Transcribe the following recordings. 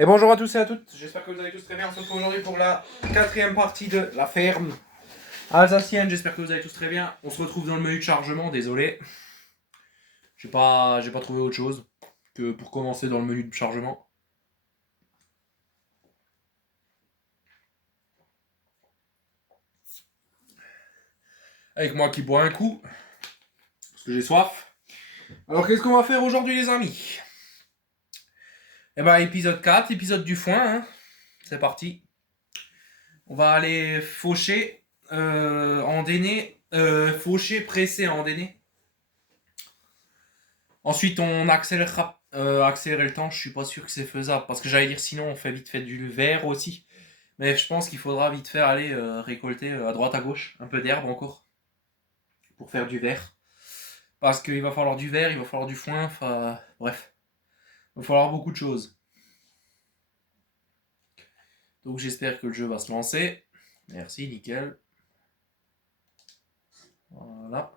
Et bonjour à tous et à toutes, j'espère que vous allez tous très bien. On se retrouve aujourd'hui pour la 4e partie de la ferme alsacienne. J'espère que vous allez tous très bien. On se retrouve dans le menu de chargement, désolé. J'ai pas trouvé autre chose que pour commencer dans le menu de chargement. Avec moi qui bois un coup, parce que j'ai soif. Alors qu'est-ce qu'on va faire aujourd'hui les amis? Eh ben épisode 4, épisode du foin, hein. C'est parti. On va aller faucher, endainer, faucher, presser, endainer. Ensuite, on accélérera, accélérer le temps. Je suis pas sûr que c'est faisable parce que j'allais dire sinon on fait vite fait du verre aussi. Mais je pense qu'il faudra vite faire aller récolter à droite à gauche un peu d'herbe encore pour faire du verre. Parce qu'il va falloir du verre, il va falloir du foin, enfin bref. Il va falloir beaucoup de choses. Donc j'espère que le jeu va se lancer. Merci, nickel. Voilà.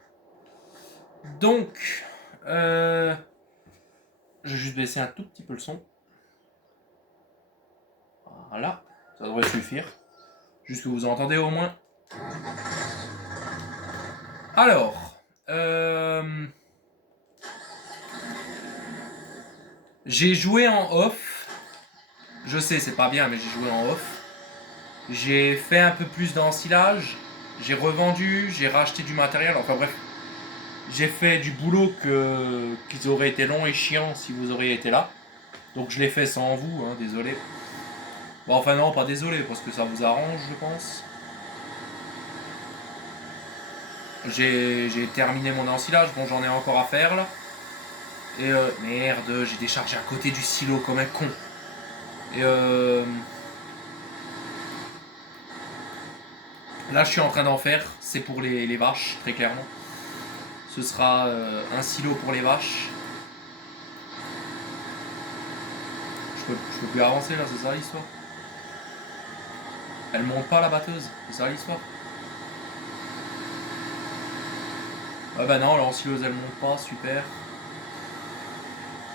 Donc, je vais juste baisser un tout petit peu le son. Voilà, ça devrait suffire. Juste que vous entendez au moins. Alors, j'ai joué en off. Je sais, c'est pas bien, mais j'ai joué en off. J'ai fait un peu plus d'ensilage. J'ai revendu, j'ai racheté du matériel. Enfin bref, j'ai fait du boulot qu'ils auraient été longs et chiants si vous auriez été là. Donc je l'ai fait sans vous, hein, désolé. Bon, enfin non, pas désolé, parce que ça vous arrange, je pense. J'ai terminé mon ensilage, bon j'en ai encore à faire là. Et merde, j'ai déchargé à côté du silo comme un con. Et là je suis en train d'en faire, c'est pour les vaches, très clairement. Ce sera un silo pour les vaches. Je peux plus avancer là, c'est ça l'histoire? Elle monte pas la batteuse, c'est ça l'histoire? Ah bah non, la ensileuse elle monte pas, super.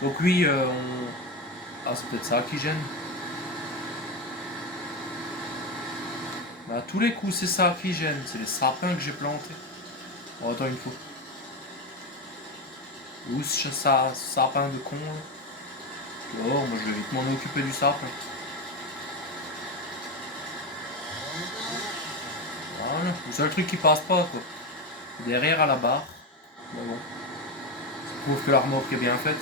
Donc oui, ah c'est peut-être ça qui gêne. Bah, à tous les coups c'est ça qui gêne, c'est les sapins que j'ai plantés. Oh attends une fois. Où ce sapin de con là? Oh, moi je vais vite m'en occuper du sapin. Voilà, le seul truc qui passe pas quoi. Derrière à la barre. Bah bon. Ça prouve que la remorque est bien faite.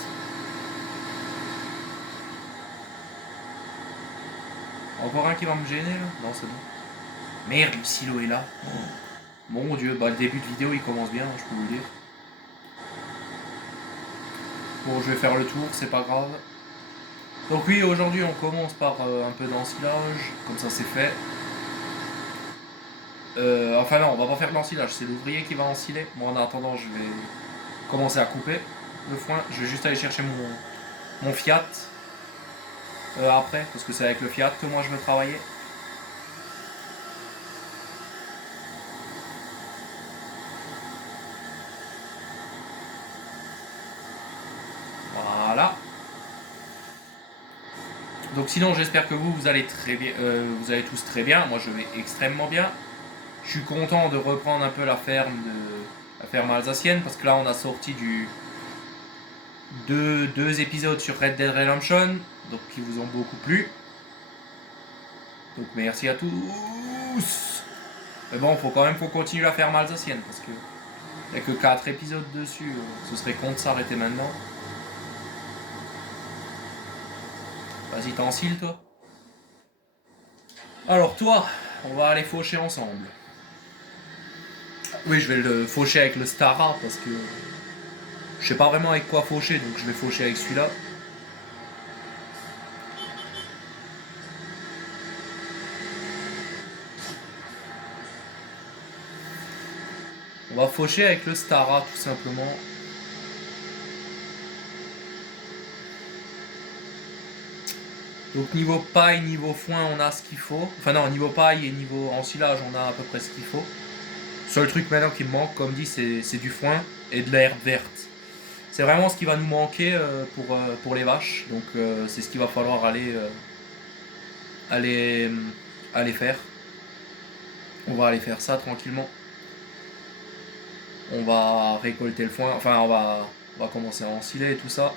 Encore un qui va me gêner là? Non c'est bon. Merde, le silo est là. Oh. Mon dieu, bah le début de vidéo il commence bien, je peux vous le dire. Bon, je vais faire le tour, c'est pas grave. Donc oui, aujourd'hui on commence par un peu d'ensilage, comme ça c'est fait. Enfin non, on va pas faire de l'ensilage, c'est l'ouvrier qui va ensiler. Moi en attendant, je vais commencer à couper le foin. Je vais juste aller chercher mon Fiat après, parce que c'est avec le Fiat que moi je veux travailler. Voilà. Donc sinon j'espère que vous allez très bien, vous allez tous très bien. Moi je vais extrêmement bien. Je suis content de reprendre un peu la ferme alsacienne parce que là on a sorti deux épisodes sur Red Dead Redemption, donc qui vous ont beaucoup plu. Donc merci à tous. Mais bon, faut quand même qu'on continue la ferme alsacienne parce que il n'y a que 4 épisodes dessus. Ce serait con de s'arrêter maintenant. Vas-y, t'ensiles toi. Alors toi, on va aller faucher ensemble. Oui, je vais le faucher avec le Stara parce que je sais pas vraiment avec quoi faucher, donc je vais faucher avec celui-là. On va faucher avec le Stara tout simplement. Donc niveau paille, niveau foin, on a ce qu'il faut. Enfin non, niveau paille et niveau ensilage, on a à peu près ce qu'il faut. Le seul truc maintenant qui me manque, comme dit, c'est du foin et de l'herbe verte. C'est vraiment ce qui va nous manquer pour les vaches. Donc c'est ce qu'il va falloir aller faire. On va aller faire ça tranquillement. On va récolter le foin. Enfin, on va commencer à ensiler et tout ça.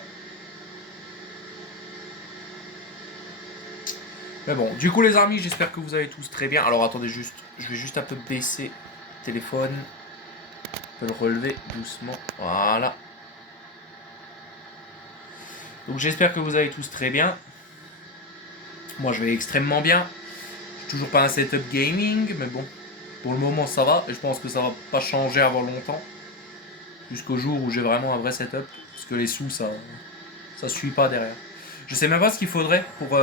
Mais bon, du coup les amis, j'espère que vous allez tous très bien. Alors attendez juste, je vais juste un peu baisser le téléphone. On peut le relever doucement. Voilà. Donc j'espère que vous allez tous très bien. Moi je vais extrêmement bien. J'ai toujours pas un setup gaming, mais bon, pour le moment ça va. Et je pense que ça va pas changer avant longtemps. Jusqu'au jour où j'ai vraiment un vrai setup. Parce que les sous, ça suit pas derrière. Je sais même pas ce qu'il faudrait pour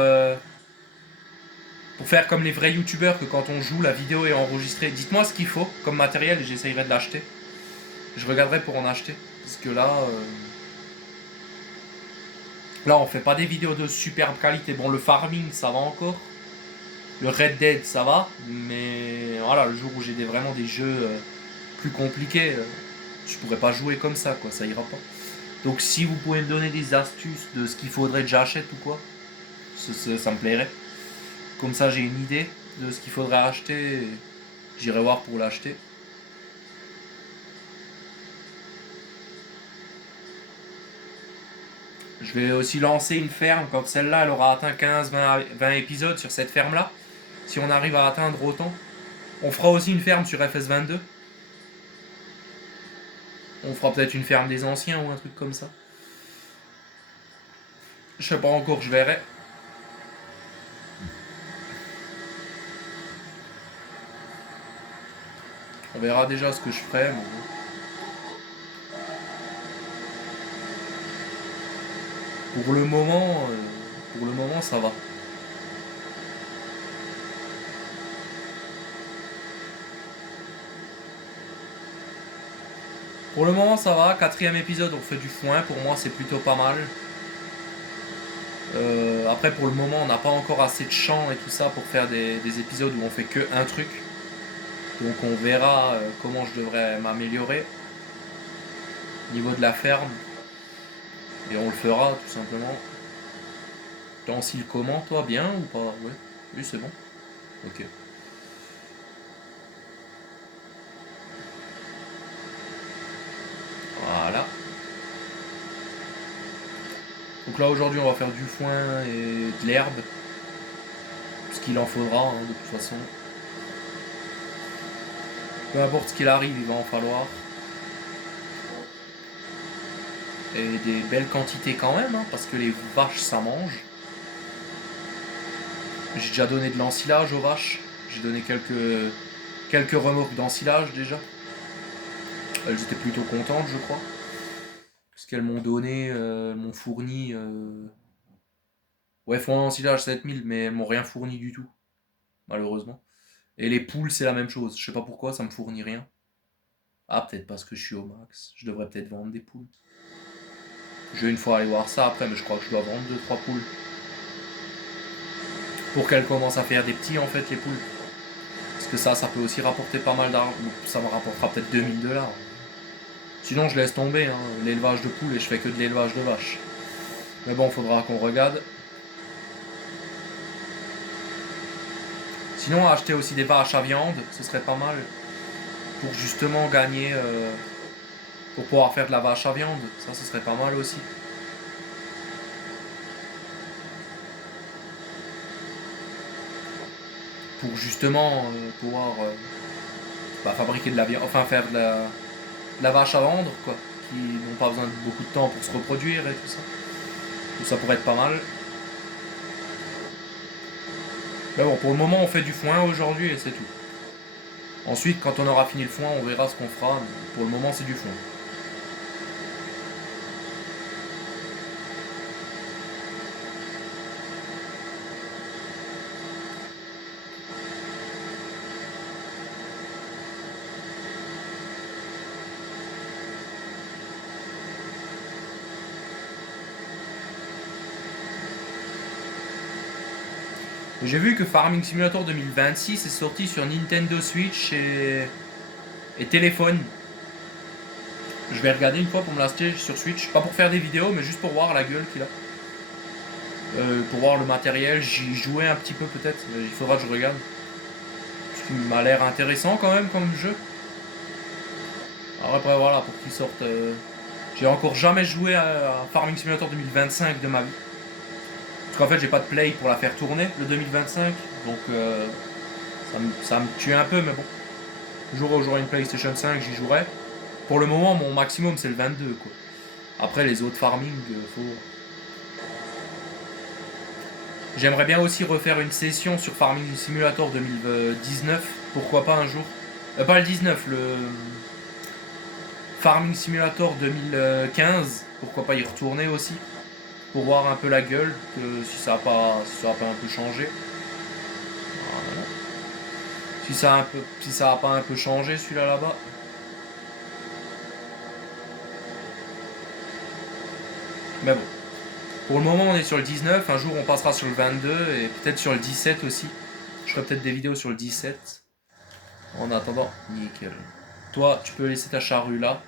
faire comme les vrais youtubeurs, que quand on joue, la vidéo est enregistrée. Dites-moi ce qu'il faut comme matériel et j'essayerai de l'acheter. Je regarderai pour en acheter. Parce que là on fait pas des vidéos de superbe qualité. Bon, le farming, ça va encore. Le Red Dead, ça va. Mais voilà, le jour où j'ai vraiment des jeux plus compliqués, je pourrais pas jouer comme ça, quoi. Ça ira pas. Donc si vous pouvez me donner des astuces de ce qu'il faudrait que j'achète ou quoi, ça me plairait. Comme ça, j'ai une idée de ce qu'il faudrait acheter. J'irai voir pour l'acheter. Je vais aussi lancer une ferme quand celle-là elle aura atteint 15-20 épisodes sur cette ferme-là. Si on arrive à atteindre autant. On fera aussi une ferme sur FS22. On fera peut-être une ferme des anciens ou un truc comme ça. Je sais pas encore, je verrai. On verra déjà ce que je ferai. Mais bon. Pour le moment, ça va. Pour le moment, ça va. 4ème épisode, on fait du foin. Pour moi, c'est plutôt pas mal. Après, pour le moment, on n'a pas encore assez de champs et tout ça pour faire des épisodes où on fait que un truc. Donc, on verra comment je devrais m'améliorer au niveau de la ferme. Et on le fera tout simplement. T'ensiles comment, toi? Bien ou pas? Ouais. Oui, c'est bon. Ok. Voilà. Donc là, aujourd'hui, on va faire du foin et de l'herbe. Ce qu'il en faudra, hein, de toute façon. Peu importe ce qu'il arrive, il va en falloir. Et des belles quantités quand même, hein, parce que les vaches, ça mange. J'ai déjà donné de l'ensilage aux vaches. J'ai donné quelques remorques d'ensilage déjà. Elles étaient plutôt contentes, je crois. Ce qu'elles m'ont donné, m'ont fourni. Ouais, font un ensilage 7000, mais elles m'ont rien fourni du tout, malheureusement. Et les poules, c'est la même chose. Je sais pas pourquoi, ça me fournit rien. Ah, peut-être parce que je suis au max. Je devrais peut-être vendre des poules. Je vais une fois aller voir ça après, mais je crois que je dois vendre 2-3 poules. Pour qu'elles commencent à faire des petits, en fait, les poules. Parce que ça peut aussi rapporter pas mal d'argent. Ça me rapportera peut-être 2000 $. Sinon, je laisse tomber hein, l'élevage de poules et je fais que de l'élevage de vaches. Mais bon, faudra qu'on regarde. Sinon, acheter aussi des vaches à viande, ce serait pas mal. Pour justement gagner. Pour pouvoir faire de la vache à viande. Ça, ce serait pas mal aussi. Pour justement pouvoir fabriquer de la viande. Enfin, faire de la vache à vendre, quoi. Qui n'ont pas besoin de beaucoup de temps pour se reproduire et tout ça. Donc ça pourrait être pas mal. Mais bon, pour le moment, on fait du foin aujourd'hui et c'est tout. Ensuite, quand on aura fini le foin, on verra ce qu'on fera. Mais pour le moment, c'est du foin. J'ai vu que Farming Simulator 2026 est sorti sur Nintendo Switch et téléphone. Je vais regarder une fois pour me l'acheter sur Switch. Pas pour faire des vidéos, mais juste pour voir la gueule qu'il a. Pour voir le matériel. J'y jouais un petit peu peut-être. Il faudra que je regarde. Parce qu'il m'a l'air intéressant quand même comme jeu. Alors après voilà, pour qu'il sorte... J'ai encore jamais joué à Farming Simulator 2025 de ma vie. Parce qu'en fait j'ai pas de play pour la faire tourner le 2025. Donc ça me tue un peu, mais bon. Le jour où j'aurai une PlayStation 5, j'y jouerai. Pour le moment, mon maximum c'est le 22 quoi. Après les autres farming, faut... J'aimerais bien aussi refaire une session sur Farming Simulator 2019. Pourquoi pas un jour. Pas le 19, le Farming Simulator 2015. Pourquoi pas y retourner aussi. Pour voir un peu la gueule, si ça a pas un peu changé. Voilà. Si ça a pas un peu changé celui-là là-bas. Mais bon. Pour le moment on est sur le 19, un jour on passera sur le 22 et peut-être sur le 17 aussi. Je ferai peut-être des vidéos sur le 17. En attendant, nickel. Toi, tu peux laisser ta charrue là.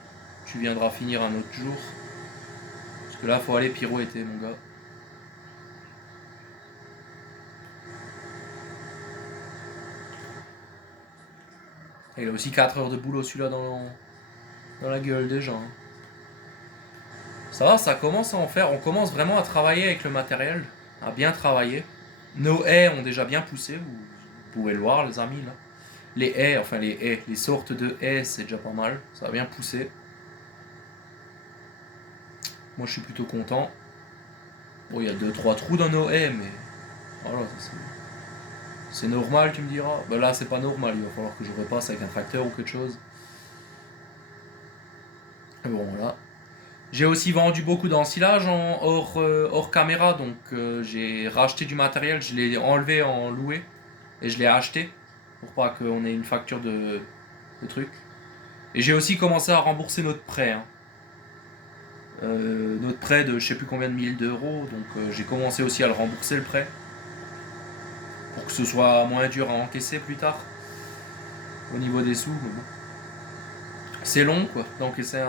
Tu viendras finir un autre jour. Parce que là, faut aller pirouetter, mon gars. Et il a aussi 4 heures de boulot celui-là dans la gueule des gens. Ça va, ça commence à en faire. On commence vraiment à travailler avec le matériel. À bien travailler. Nos haies ont déjà bien poussé. Vous pouvez le voir, les amis, là. Les haies, enfin les sortes de haies, c'est déjà pas mal. Ça a bien poussé. Moi, je suis plutôt content. Bon, il y a 2-3 trous dans nos haies, mais... Voilà, c'est normal, tu me diras. Ben là, c'est pas normal. Il va falloir que je repasse avec un tracteur ou quelque chose. Et bon, voilà. J'ai aussi vendu beaucoup d'ensilage hors caméra, donc j'ai racheté du matériel, je l'ai enlevé en loué et je l'ai acheté pour pas qu'on ait une facture de trucs. Et j'ai aussi commencé à rembourser notre prêt. Hein. Notre prêt de je sais plus combien de milliers d'euros, donc j'ai commencé aussi à le rembourser le prêt pour que ce soit moins dur à encaisser plus tard au niveau des sous. Mais bon. C'est long quoi d'encaisser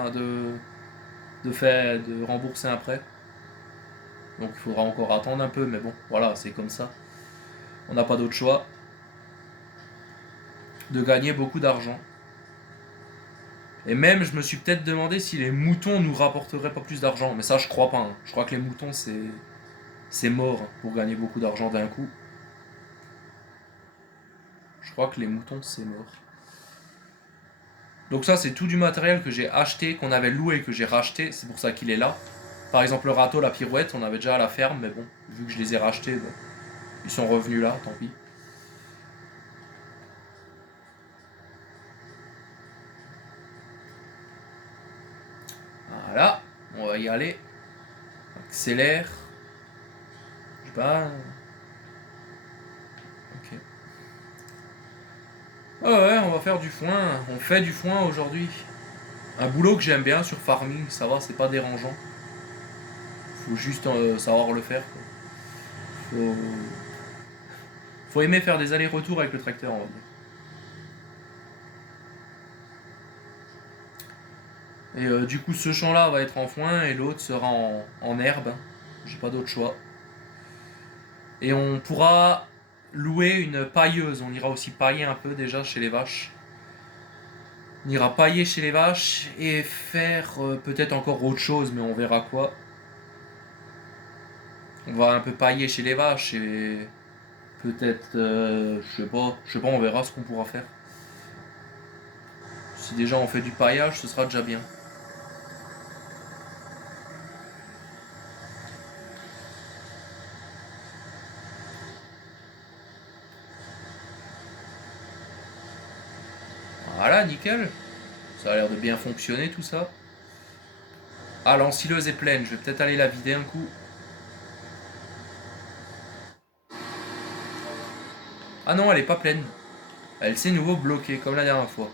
de rembourser un prêt. Donc il faudra encore attendre un peu, mais bon, voilà, c'est comme ça. On n'a pas d'autre choix. De gagner beaucoup d'argent. Et même, je me suis peut-être demandé si les moutons nous rapporteraient pas plus d'argent. Mais ça, je crois pas. Hein. Je crois que les moutons, c'est mort pour gagner beaucoup d'argent d'un coup. Je crois que les moutons, c'est mort. Donc ça, c'est tout du matériel que j'ai acheté, qu'on avait loué, que j'ai racheté. C'est pour ça qu'il est là. Par exemple, le râteau, la pirouette, on avait déjà à la ferme. Mais bon, vu que je les ai rachetés, ben, ils sont revenus là, tant pis. Voilà, on va y aller. Accélère. Je sais pas. Ok. Oh ouais, on va faire du foin. On fait du foin aujourd'hui. Un boulot que j'aime bien sur farming, ça va, c'est pas dérangeant. Faut juste savoir le faire. Quoi. Faut aimer faire des allers-retours avec le tracteur, on va dire. Et du coup, ce champ-là va être en foin et l'autre sera en herbe. J'ai pas d'autre choix. Et on pourra louer une pailleuse. On ira aussi pailler un peu déjà chez les vaches. On ira pailler chez les vaches et faire peut-être encore autre chose, mais on verra quoi. On va un peu pailler chez les vaches et peut-être, je sais pas, on verra ce qu'on pourra faire. Si déjà on fait du paillage, ce sera déjà bien. Voilà, nickel. Ça a l'air de bien fonctionner tout ça. Ah, l'ensileuse est pleine, je vais peut-être aller la vider un coup. Ah non, elle est pas pleine. Elle s'est nouveau bloquée, comme la dernière fois.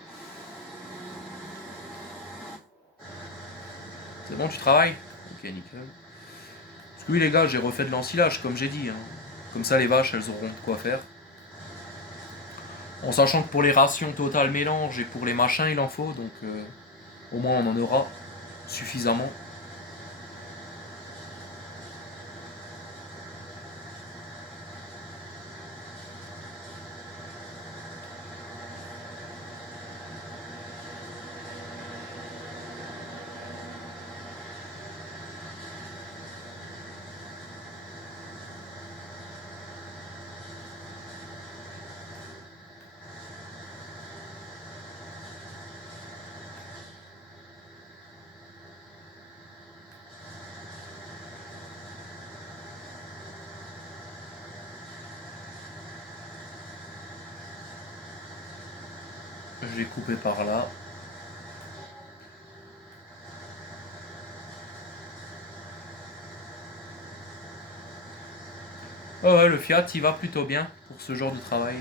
C'est bon, tu travailles? Ok, nickel. Parce que oui, les gars, j'ai refait de l'ensilage, comme j'ai dit. Hein. Comme ça, les vaches, elles auront de quoi faire. En sachant que pour les rations totales mélange et pour les machins, il en faut, donc au moins on en aura. suffisamment. Je vais couper par là. Oh ouais, le Fiat il va plutôt bien pour ce genre de travail.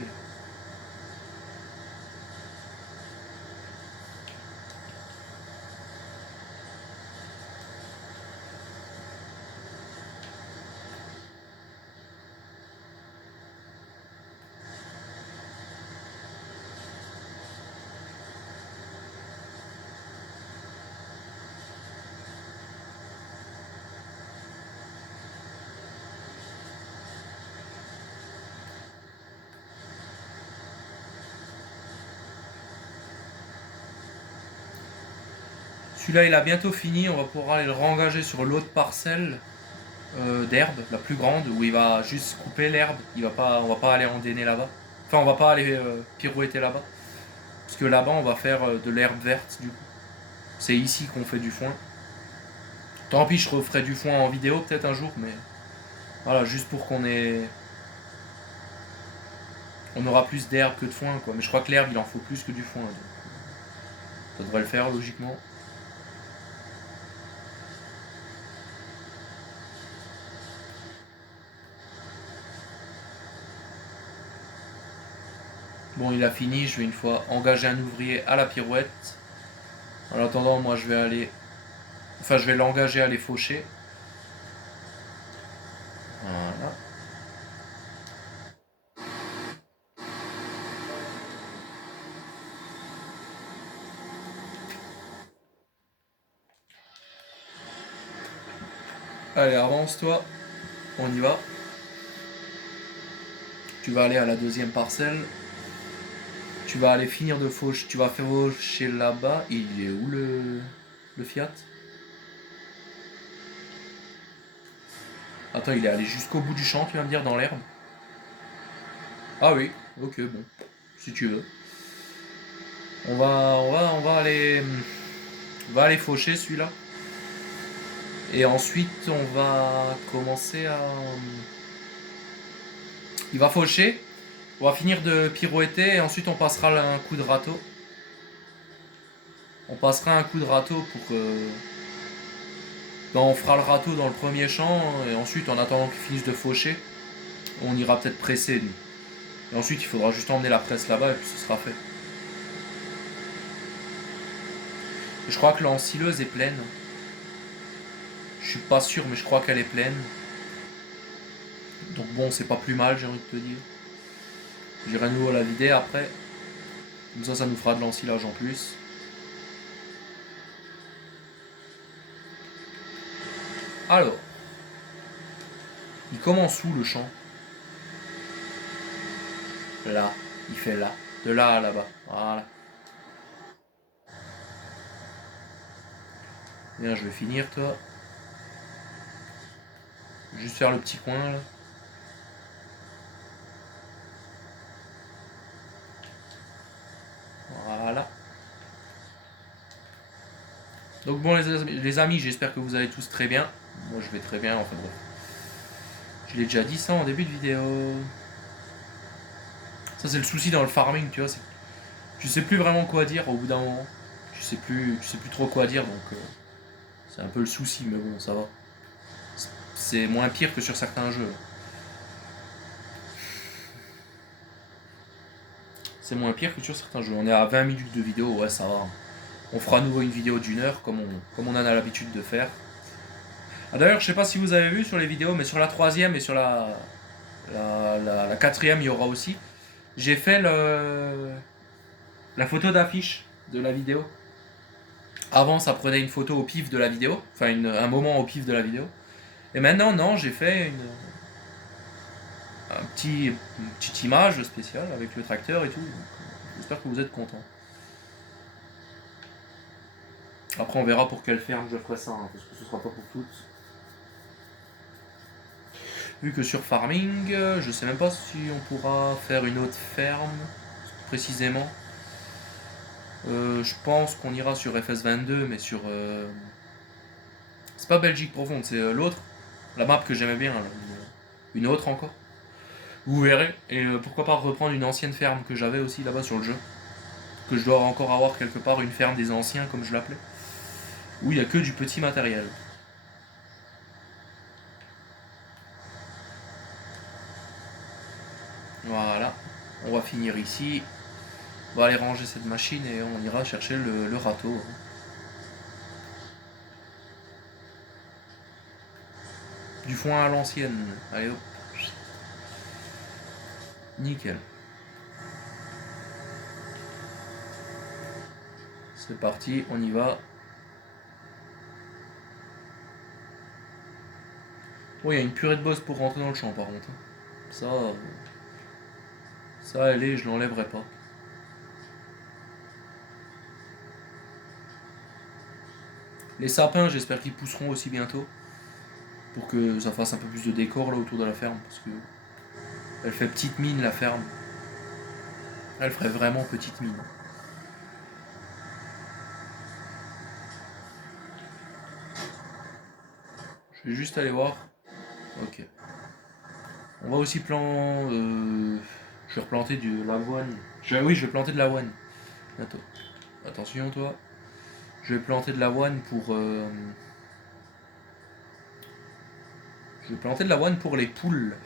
Celui-là il a bientôt fini, on va pouvoir aller le rengager sur l'autre parcelle d'herbe, la plus grande, où il va juste couper l'herbe. On va pas aller endéner là-bas. Enfin, on va pas aller pirouetter là-bas. Parce que là-bas, on va faire de l'herbe verte, du coup. C'est ici qu'on fait du foin. Tant pis, je referai du foin en vidéo peut-être un jour, mais voilà, juste pour qu'on ait... On aura plus d'herbe que de foin, quoi. Mais je crois que l'herbe, il en faut plus que du foin. Donc ça devrait le faire, logiquement. Bon, il a fini, je vais une fois engager un ouvrier à la pirouette. En attendant, moi je vais aller... Enfin, je vais l'engager à les faucher. Voilà. Allez, avance-toi. On y va. Tu vas aller à la deuxième parcelle. Tu vas aller finir de faucher. Tu vas faire faucher là-bas. Il est où le Fiat? Attends, il est allé jusqu'au bout du champ, tu vas me dire, dans l'herbe? Ah oui, ok, bon. Si tu veux. On va aller faucher celui-là. Et ensuite, on va commencer à... Il va faucher. On va finir de pirouetter et ensuite on passera un coup de râteau. On passera un coup de râteau pour que... on fera le râteau dans le premier champ et ensuite, en attendant qu'il finisse de faucher, on ira peut-être presser, nous. Et ensuite, il faudra juste emmener la presse là-bas et puis ce sera fait. Je crois que l'ensileuse est pleine. Je suis pas sûr, mais je crois qu'elle est pleine. Donc bon, c'est pas plus mal, j'ai envie de te dire. J'irai à nouveau la vider après. Comme ça nous fera de l'ensilage en plus. Alors. Il commence où le champ? Là. Il fait là. De là à là-bas. Voilà. Bien, je vais finir, toi. Juste faire le petit coin, là. Voilà. Donc bon les amis, j'espère que vous allez tous très bien. Moi je vais très bien, enfin bref. Je l'ai déjà dit ça en début de vidéo. Ça c'est le souci dans le farming, tu vois. Tu sais plus vraiment quoi dire au bout d'un moment. Tu sais plus trop quoi dire, donc c'est un peu le souci, mais bon, ça va. C'est moins pire que sur certains jeux. C'est moins pire que sur certains jeux. On est à 20 minutes de vidéo, ouais, ça va. On fera à nouveau une vidéo d'1 heure, comme on en a l'habitude de faire. Ah, d'ailleurs, je sais pas si vous avez vu sur les vidéos, mais sur la troisième et sur la quatrième, il y aura aussi. J'ai fait la photo d'affiche de la vidéo. Avant, ça prenait une photo au pif de la vidéo, enfin un moment au pif de la vidéo. Et maintenant, non, j'ai fait une petite image spéciale avec le tracteur et tout. J'espère que vous êtes contents. Après, on verra pour quelle ferme je ferai ça, hein, parce que ce sera pas pour toutes. Vu que sur Farming, je sais même pas si on pourra faire une autre ferme précisément. Je pense qu'on ira sur FS22, mais sur. C'est pas Belgique profonde, c'est l'autre. La map que j'aimais bien, là, une autre encore. Vous verrez. Et pourquoi pas reprendre une ancienne ferme que j'avais aussi là-bas sur le jeu. Que je dois encore avoir quelque part, une ferme des anciens, comme je l'appelais. Où il n'y a que du petit matériel. Voilà. On va finir ici. On va aller ranger cette machine et on ira chercher le râteau. Du foin à l'ancienne. Allez hop. Nickel. C'est parti, on y va. Bon, il y a une purée de boss pour rentrer dans le champ par contre. Ça allez, je l'enlèverai pas. Les sapins, j'espère qu'ils pousseront aussi bientôt. Pour que ça fasse un peu plus de décor là autour de la ferme. Parce que elle fait petite mine la ferme. Elle ferait vraiment petite mine. Je vais juste aller voir. Ok. On va aussi je vais replanter de l'avoine. Oui, je vais planter de l'avoine. Bientôt. Attention toi. Je vais planter de l'avoine pour. Je vais planter de l'avoine pour les poules.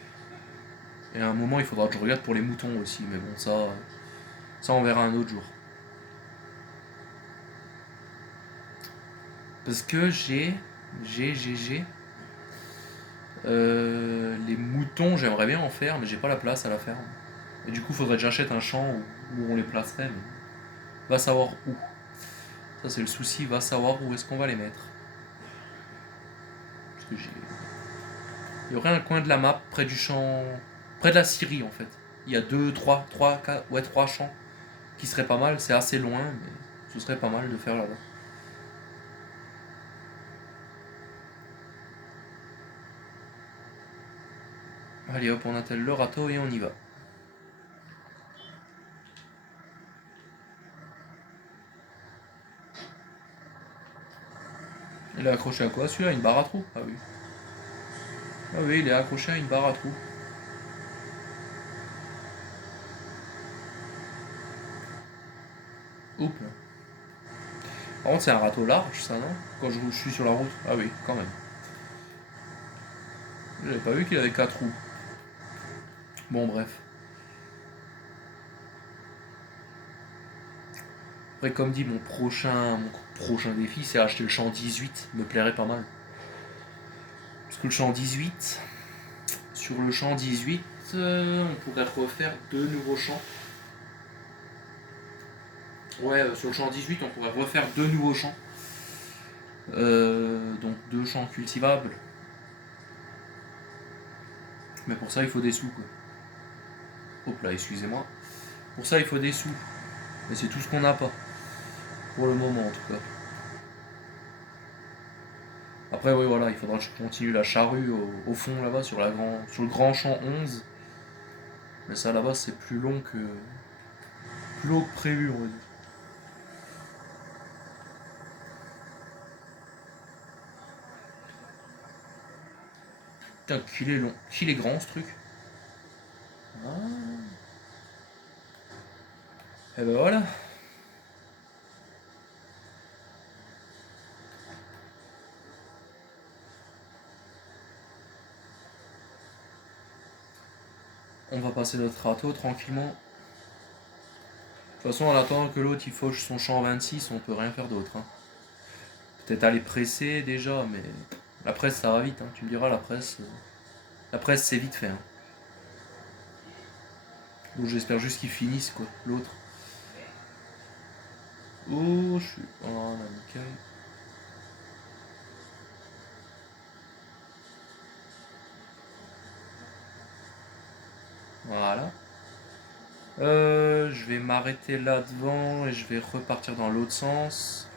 Et à un moment, il faudra que je regarde pour les moutons aussi. Mais bon, ça on verra un autre jour. Parce que les moutons, j'aimerais bien en faire, mais j'ai pas la place à la ferme. Et du coup, faudrait que j'achète un champ où on les placerait, mais va savoir où. Ça, c'est le souci, va savoir où est-ce qu'on va les mettre. Parce que il y aurait un coin de la map près du champ. Près de la scierie en fait. Il y a 3 champs qui seraient pas mal. C'est assez loin, mais ce serait pas mal de faire là-bas. Allez hop, on attelle le râteau et on y va. Il est accroché à quoi celui-là? Une barre à trous? Ah oui. Ah oui, il est accroché à une barre à trous. Oups. Par contre, c'est un râteau large, ça, non? Quand je suis sur la route. Ah oui, quand même. J'avais pas vu qu'il avait 4 roues. Bon, bref. Après, comme dit, mon prochain défi, c'est acheter le champ 18. Me plairait pas mal. Parce que le champ 18, sur le champ 18, on pourrait refaire 2 nouveaux champs. Ouais, sur le champ 18, on pourrait refaire 2 nouveaux champs. Donc 2 champs cultivables. Mais pour ça, il faut des sous, quoi. Hop là, excusez-moi. Pour ça, il faut des sous. Mais c'est tout ce qu'on n'a pas. Pour le moment, en tout cas. Après, oui, voilà, il faudra que je continue la charrue au fond, là-bas, sur le grand champ 11. Mais ça, là-bas, c'est plus long que prévu, on va dire. Putain, qu'il est long. Qu'il est grand, ce truc. Ah. Et ben voilà. On va passer notre râteau tranquillement. De toute façon, en attendant que l'autre il fauche son champ 26, on peut rien faire d'autre. Hein. Peut-être aller presser déjà, mais la presse ça va vite. Hein. Tu me diras, la presse c'est vite fait. Hein. Donc j'espère juste qu'ils finissent quoi, l'autre. Oh, je suis... Oh, là, nickel. Voilà. Je vais m'arrêter là devant et je vais repartir dans l'autre sens.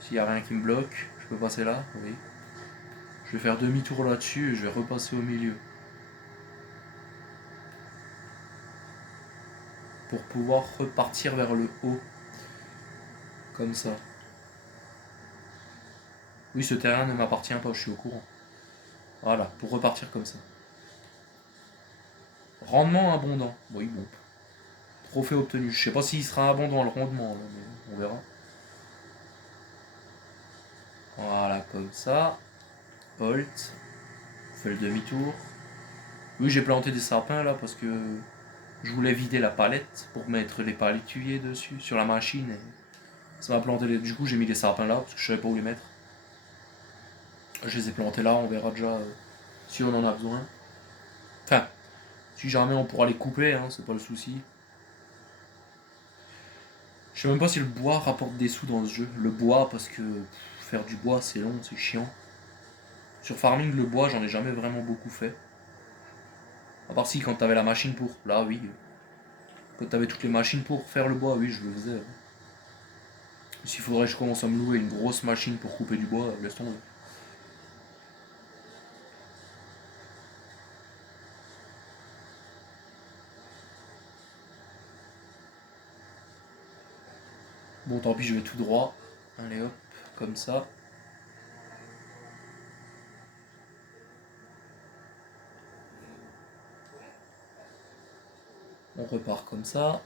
S'il n'y a rien qui me bloque, je peux passer là, oui. Je vais faire demi-tour là-dessus et je vais repasser au milieu. Pour pouvoir repartir vers le haut. Comme ça. Oui, ce terrain ne m'appartient pas, je suis au courant. Voilà, pour repartir comme ça. Rendement abondant. Oui, bon. Trophée obtenu. Je sais pas s'il sera abondant le rendement, là, mais on verra. Voilà, comme ça. Holt. On fait le demi-tour. Oui, j'ai planté des sapins là parce que je voulais vider la palette pour mettre les palettuiers dessus sur la machine. Et ça m'a planté Du coup, j'ai mis les sapins là parce que je savais pas où les mettre. Je les ai plantés là, on verra déjà si on en a besoin. Enfin, si jamais on pourra les couper, hein, c'est pas le souci. Je sais même pas si le bois rapporte des sous dans ce jeu. Le bois, parce que faire du bois c'est long, c'est chiant. Sur Farming, le bois, j'en ai jamais vraiment beaucoup fait. À part si quand t'avais la machine pour. Là, oui. Quand t'avais toutes les machines pour faire le bois, oui, je le faisais. S'il faudrait que je commence à me louer une grosse machine pour couper du bois, laisse tomber. Bon, tant pis, je vais tout droit. Allez hop, comme ça. On repart comme ça.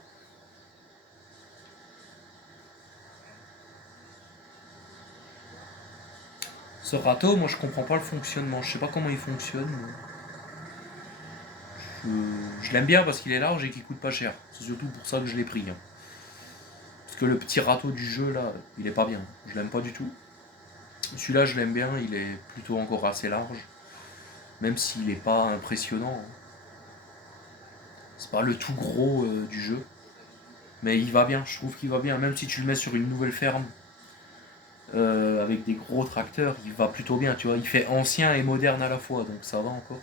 Ce râteau, moi je comprends pas le fonctionnement. Je sais pas comment il fonctionne. Je l'aime bien parce qu'il est large et qu'il coûte pas cher. C'est surtout pour ça que je l'ai pris, hein. Parce que le petit râteau du jeu là, il est pas bien. Je l'aime pas du tout. Celui-là, je l'aime bien, il est plutôt encore assez large. Même s'il est pas impressionnant. C'est pas le tout gros du jeu. Mais il va bien, je trouve qu'il va bien. Même si tu le mets sur une nouvelle ferme avec des gros tracteurs, il va plutôt bien, tu vois. Il fait ancien et moderne à la fois, donc ça va encore.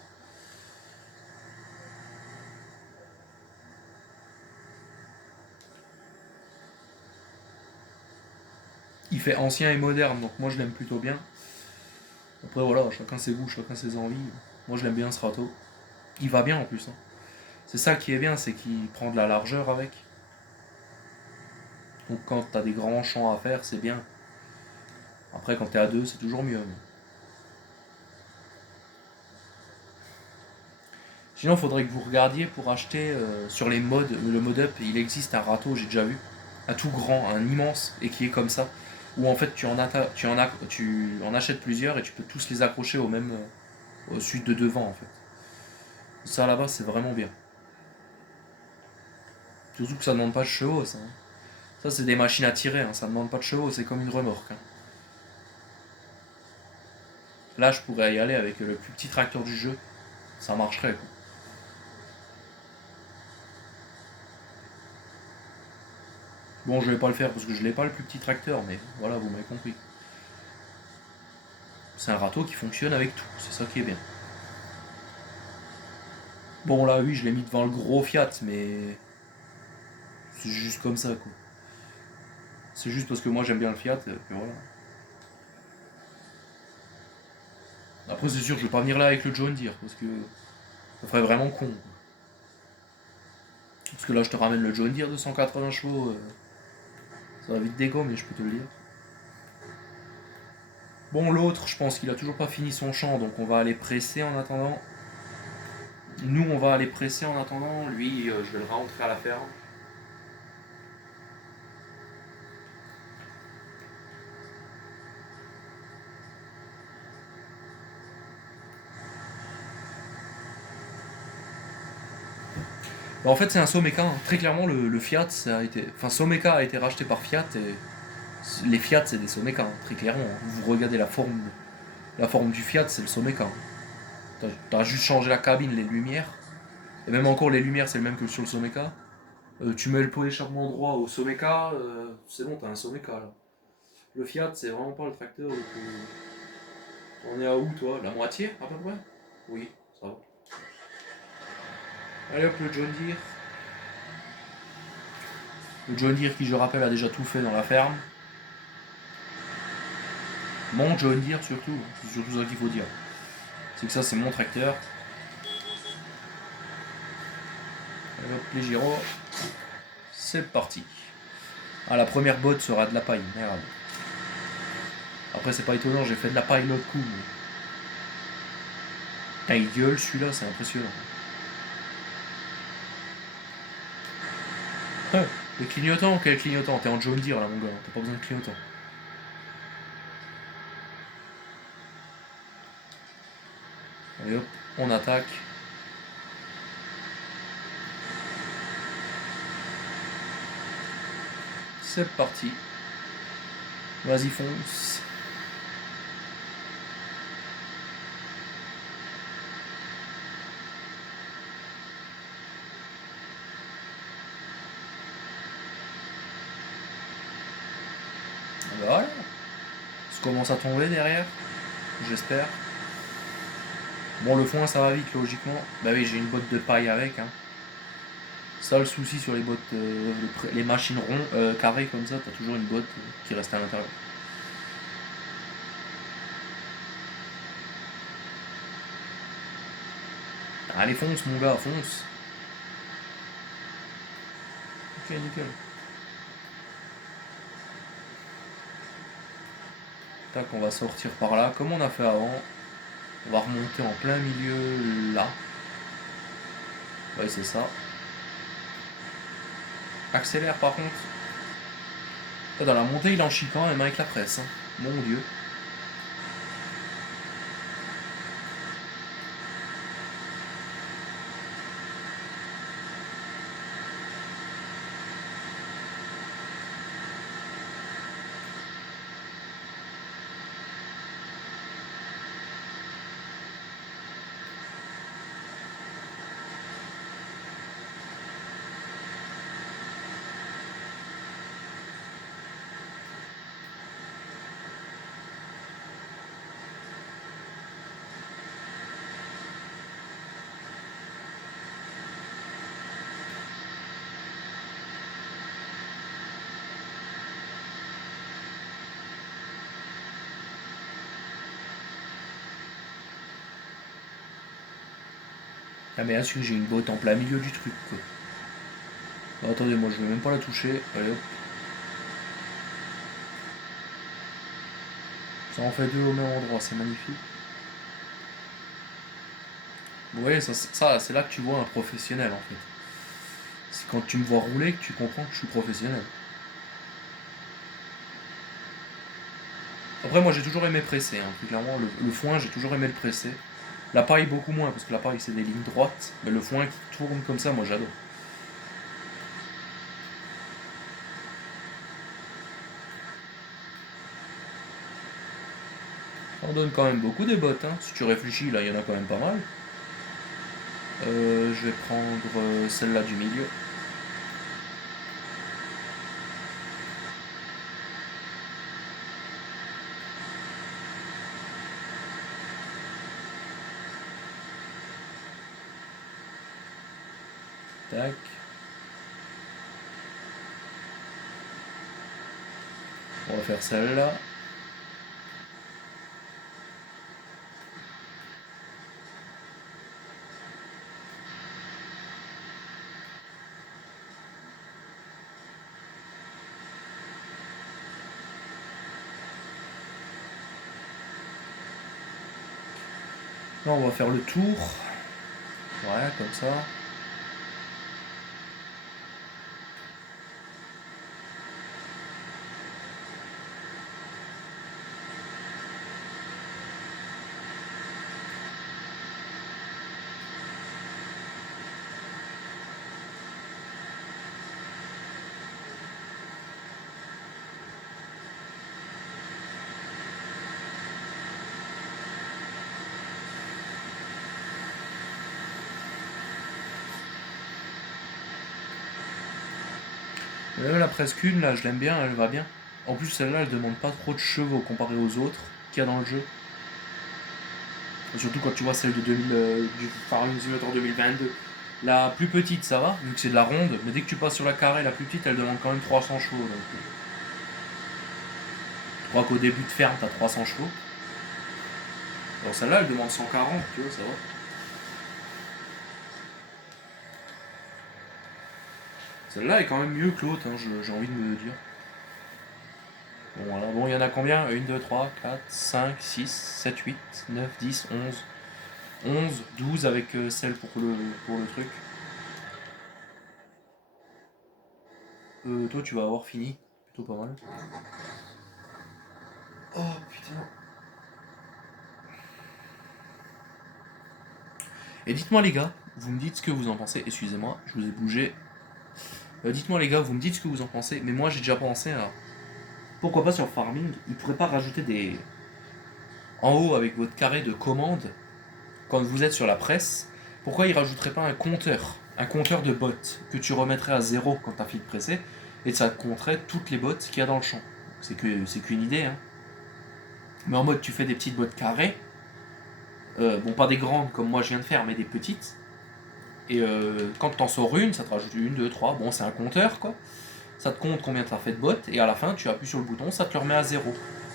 Il fait ancien et moderne, donc moi je l'aime plutôt bien. Après voilà, chacun ses goûts, chacun ses envies. Moi je l'aime bien ce râteau. Il va bien en plus, hein. C'est ça qui est bien, c'est qu'il prend de la largeur avec. Donc quand t'as des grands champs à faire, c'est bien. Après quand t'es à deux, c'est toujours mieux. Sinon, il faudrait que vous regardiez pour acheter sur les modes, le mode up, il existe un râteau, j'ai déjà vu, un tout grand, un immense, et qui est comme ça, où en fait tu en achètes plusieurs et tu peux tous les accrocher au même, au suite de devant en fait. Ça là-bas, c'est vraiment bien. Surtout que ça ne demande pas de chevaux, ça, hein. Ça, c'est des machines à tirer, hein, ça ne demande pas de chevaux, c'est comme une remorque, hein. Là, je pourrais y aller avec le plus petit tracteur du jeu, ça marcherait, quoi. Bon, je vais pas le faire parce que je l'ai pas le plus petit tracteur, mais voilà, vous m'avez compris. C'est un râteau qui fonctionne avec tout, c'est ça qui est bien. Bon là oui, je l'ai mis devant le gros Fiat, mais c'est juste comme ça quoi. C'est juste parce que moi j'aime bien le Fiat, et voilà. Après c'est sûr, je vais pas venir là avec le John Deere, parce que ça ferait vraiment con. Parce que là je te ramène le John Deere de 180 chevaux, ça va vite dégommer, je peux te le dire. Bon l'autre, je pense qu'il a toujours pas fini son champ, donc on va aller presser en attendant. Nous on va aller presser en attendant, lui je vais le rentrer à la ferme. Bah, en fait, c'est un Someka, hein. Très clairement, le Fiat, ça a été. Enfin, Someka a été racheté par Fiat et les Fiat, c'est des Someka, hein, très clairement. Vous regardez la forme du Fiat, c'est le Someka, hein. T'as juste changé la cabine, les lumières. Et même encore, les lumières, c'est le même que sur le Someka. Tu mets le pot d'échappement droit au Someca, c'est bon, t'as un Someca là. Le Fiat, c'est vraiment pas le tracteur le plus. On est à où toi? La moitié à peu près? Oui, ça va. Allez hop, le John Deere. Le John Deere qui, je rappelle, a déjà tout fait dans la ferme. Mon John Deere surtout, c'est surtout ça qu'il faut dire. C'est que ça, c'est mon tracteur. Allez hop, les gyros. C'est parti. Ah, la première botte sera de la paille, merde. Après, c'est pas étonnant, j'ai fait de la paille l'autre coup. Putain, il gueule celui-là, c'est impressionnant. Le clignotant, quel clignotant? T'es en John Deere là, mon gars, t'as pas besoin de clignotant. Allez hop, on attaque. C'est parti. Vas-y, fonce. Voilà. Ça commence à tomber derrière. J'espère. Bon, le foin, ça va vite, logiquement. Bah oui, j'ai une botte de paille avec. Hein. Ça, le souci sur les bottes, les machines rondes, carrées comme ça, t'as toujours une botte qui reste à l'intérieur. Allez, fonce, mon gars, fonce. Ok, nickel. Tac, on va sortir par là, comme on a fait avant. On va remonter en plein milieu là. Ouais, c'est ça. Accélère par contre. Dans la montée, il en chie quand même avec la presse. Hein. Mon dieu. Ah mais là, j'ai une botte en plein milieu du truc quoi. Non, attendez, moi je vais même pas la toucher. Allez hop. Ça en fait deux au même endroit, c'est magnifique. Vous voyez, ça c'est là que tu vois un professionnel en fait. C'est quand tu me vois rouler que tu comprends que je suis professionnel. Après, moi j'ai toujours aimé presser. Hein. Clairement, le foin, j'ai toujours aimé le presser. La paille, beaucoup moins, parce que la paille c'est des lignes droites. Mais le foin qui tourne comme ça, moi j'adore. Ça en donne quand même beaucoup des bottes. Hein. Si tu réfléchis, là il y en a quand même pas mal. Je vais prendre celle-là du milieu. Tac. On va faire celle-là. Là, on va faire le tour. Ouais, comme ça. La presque une, là, je l'aime bien, elle va bien. En plus, celle-là, elle demande pas trop de chevaux comparée aux autres qu'il y a dans le jeu. Surtout quand tu vois celle de 2000, du Farming Simulator 2022. La plus petite, ça va, vu que c'est de la ronde, mais dès que tu passes sur la carrée, la plus petite, elle demande quand même 300 chevaux. Donc, je crois qu'au début de ferme, t'as 300 chevaux. Alors celle-là, elle demande 140, tu vois, ça va. Celle-là est quand même mieux que l'autre, hein, j'ai envie de me dire. Bon, voilà. Bon, il y en a combien 1, 2, 3, 4, 5, 6, 7, 8, 9, 10, 11. 11, 12 avec celle pour le truc. Toi, tu vas avoir fini. Plutôt pas mal. Oh putain. Et dites-moi, les gars, vous me dites ce que vous en pensez. Excusez-moi, je vous ai bougé. Dites-moi, les gars, vous me dites ce que vous en pensez. Mais moi, j'ai déjà pensé à. Pourquoi pas sur Farming, ils pourraient pas rajouter des. En haut, avec votre carré de commande, quand vous êtes sur la presse, pourquoi ils rajouteraient pas un compteur? Un compteur de bots que tu remettrais à zéro quand t'as fini de presser et ça te compterait toutes les bots qu'il y a dans le champ. C'est qu'une idée, hein. Mais en mode, tu fais des petites bottes carrées. Bon, pas des grandes comme moi je viens de faire, mais des petites. Et quand t'en sors une, ça te rajoute une, deux, trois. Bon, c'est un compteur quoi. Ça te compte combien t'as fait de bottes. Et à la fin, tu appuies sur le bouton, ça te le remet à zéro.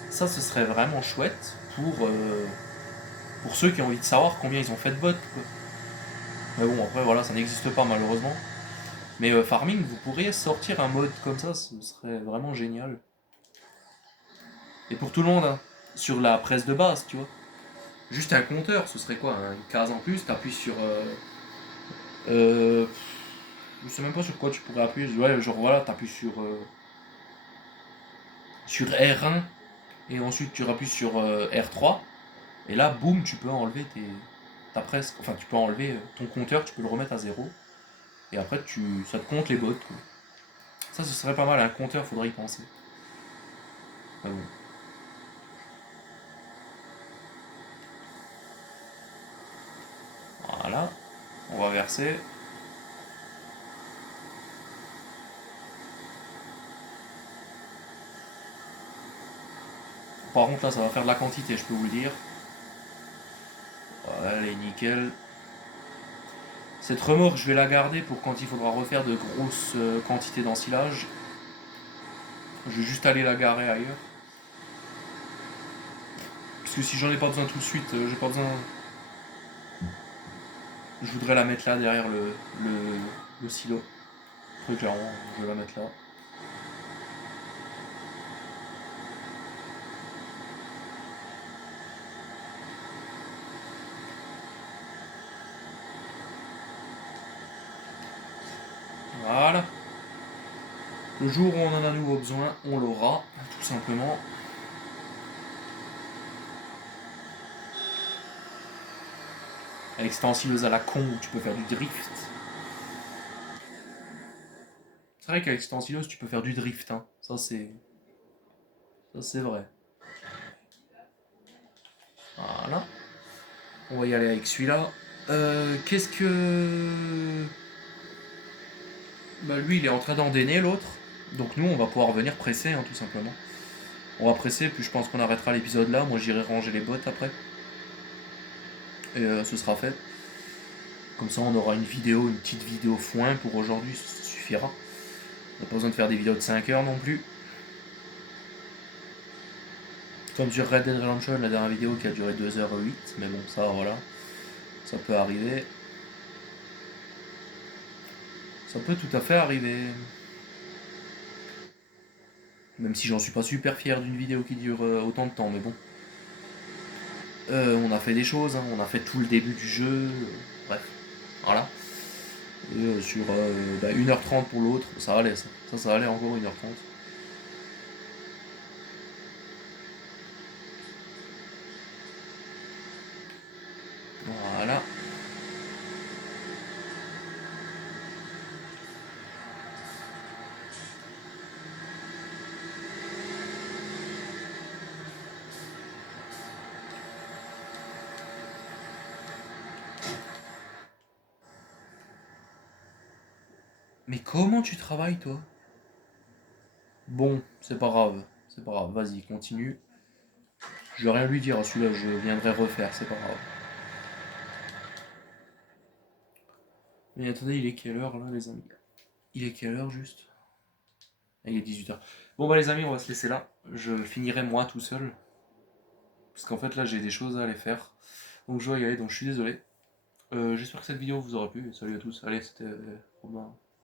Ça, ce serait vraiment chouette pour ceux qui ont envie de savoir combien ils ont fait de bottes. Quoi. Mais bon, après, voilà, ça n'existe pas malheureusement. Mais Farming, vous pourriez sortir un mode comme ça, ce serait vraiment génial. Et pour tout le monde, hein, sur la presse de base, tu vois. Juste un compteur, ce serait quoi? Une case en plus, t'appuies sur. Euh, je sais même pas sur quoi tu pourrais appuyer. Ouais, genre voilà, t'appuies sur R1 et ensuite tu appuies sur R3 et là, boum, tu peux enlever ta presse. Enfin, tu peux enlever ton compteur, tu peux le remettre à zéro et après ça te compte les bottes. Quoi. Ça, ce serait pas mal. Un compteur, faudrait y penser. Ah bon. Voilà, on va verser. Par contre, là, ça va faire de la quantité, je peux vous le dire. Voilà, elle est nickel. Cette remorque, je vais la garder pour quand il faudra refaire de grosses quantités d'ensilage. Je vais juste aller la garer ailleurs. Parce que si j'en ai pas besoin tout de suite, j'ai pas besoin. Je voudrais la mettre là derrière le silo. Très clairement, je vais la mettre là. Voilà. Le jour où on en a nouveau besoin, on l'aura, tout simplement. Avec cette ensileuse à la con où tu peux faire du drift. C'est vrai qu'avec cette ensileuse, tu peux faire du drift. Hein. Ça c'est vrai. Voilà. On va y aller avec celui-là. Qu'est-ce que. Bah lui, il est en train d'endainer l'autre. Donc nous, on va pouvoir venir presser, hein, tout simplement. On va presser, puis je pense qu'on arrêtera l'épisode là. Moi, j'irai ranger les bottes après. Et ce sera fait. Comme ça, on aura une petite vidéo foin pour aujourd'hui, ça suffira. On n'a pas besoin de faire des vidéos de 5 heures non plus. Comme sur Red Dead Redemption, la dernière vidéo qui a duré 2h08. Mais bon, ça, voilà. Ça peut arriver. Ça peut tout à fait arriver. Même si j'en suis pas super fier d'une vidéo qui dure autant de temps, mais bon. On a fait des choses, hein. On a fait tout le début du jeu. Bref, voilà. Et sur 1h30 pour l'autre, ça allait ça. Ça allait encore 1h30. Voilà. Mais comment tu travailles toi? Bon, c'est pas grave. C'est pas grave. Vas-y, continue. Je vais rien lui dire à celui-là, je viendrai refaire, c'est pas grave. Mais attendez, il est quelle heure là, les amis? Il est quelle heure juste? Ah, il est 18h. Bon, bah, les amis, on va se laisser là. Je finirai moi tout seul. Parce qu'en fait, là, j'ai des choses à aller faire. Donc, je dois y aller, donc je suis désolé. J'espère que cette vidéo vous aura plu. Salut à tous. Allez, c'était Romain.